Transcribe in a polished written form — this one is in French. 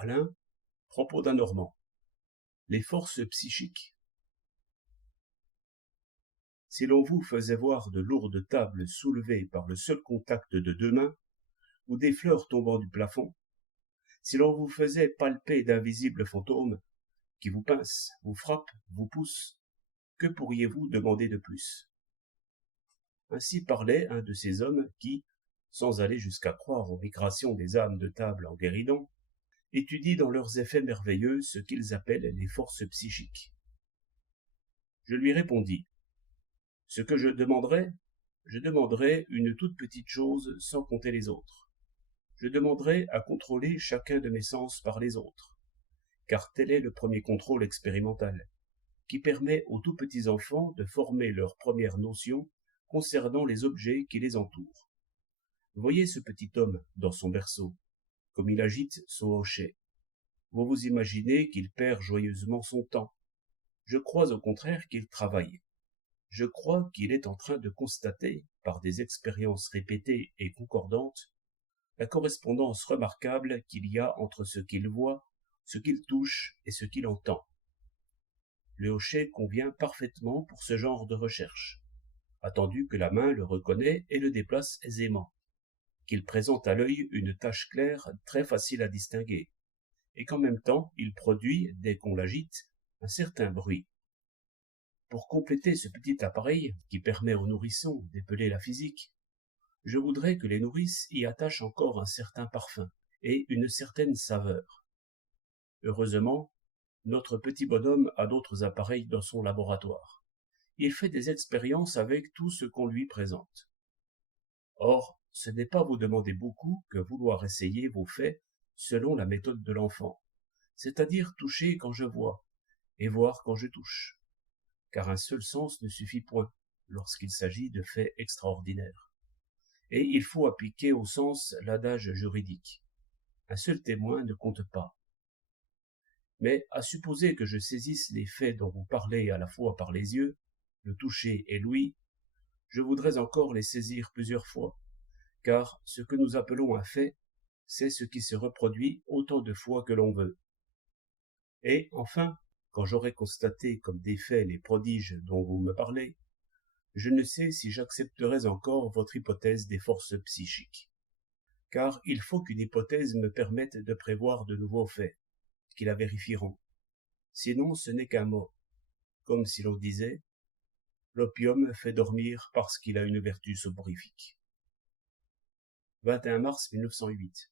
Alain, propos d'un Normand. Les forces psychiques. Si l'on vous faisait voir de lourdes tables soulevées par le seul contact de deux mains, ou des fleurs tombant du plafond, si l'on vous faisait palper d'invisibles fantômes qui vous pincent, vous frappent, vous poussent, que pourriez-vous demander de plus? Ainsi parlait un de ces hommes qui, sans aller jusqu'à croire aux migrations des âmes de table en guéridon, étudient dans leurs effets merveilleux ce qu'ils appellent les forces psychiques. Je lui répondis: ce que je demanderais une toute petite chose sans compter les autres. Je demanderais à contrôler chacun de mes sens par les autres, car tel est le premier contrôle expérimental, qui permet aux tout petits enfants de former leurs premières notions concernant les objets qui les entourent. Voyez ce petit homme dans son berceau, comme il agite son hochet. Vous vous imaginez qu'il perd joyeusement son temps. Je crois au contraire qu'il travaille. Je crois qu'il est en train de constater, par des expériences répétées et concordantes, la correspondance remarquable qu'il y a entre ce qu'il voit, ce qu'il touche et ce qu'il entend. Le hochet convient parfaitement pour ce genre de recherche, attendu que la main le reconnaît et le déplace aisément, qu'il présente à l'œil une tache claire très facile à distinguer, et qu'en même temps il produit, dès qu'on l'agite, un certain bruit. Pour compléter ce petit appareil qui permet aux nourrissons d'épeler la physique, je voudrais que les nourrices y attachent encore un certain parfum et une certaine saveur. Heureusement, notre petit bonhomme a d'autres appareils dans son laboratoire. Il fait des expériences avec tout ce qu'on lui présente. Or, ce n'est pas vous demander beaucoup que vouloir essayer vos faits selon la méthode de l'enfant, c'est-à-dire toucher quand je vois et voir quand je touche, car un seul sens ne suffit point lorsqu'il s'agit de faits extraordinaires. Et il faut appliquer au sens l'adage juridique. Un seul témoin ne compte pas. Mais à supposer que je saisisse les faits dont vous parlez à la fois par les yeux, le toucher et l'ouïe, je voudrais encore les saisir plusieurs fois, car ce que nous appelons un fait, c'est ce qui se reproduit autant de fois que l'on veut. Et enfin, quand j'aurai constaté comme des faits les prodiges dont vous me parlez, je ne sais si j'accepterai encore votre hypothèse des forces psychiques. Car il faut qu'une hypothèse me permette de prévoir de nouveaux faits, qui la vérifieront. Sinon ce n'est qu'un mot, comme si l'on disait « l'opium fait dormir parce qu'il a une vertu soporifique ». 21 mars 1908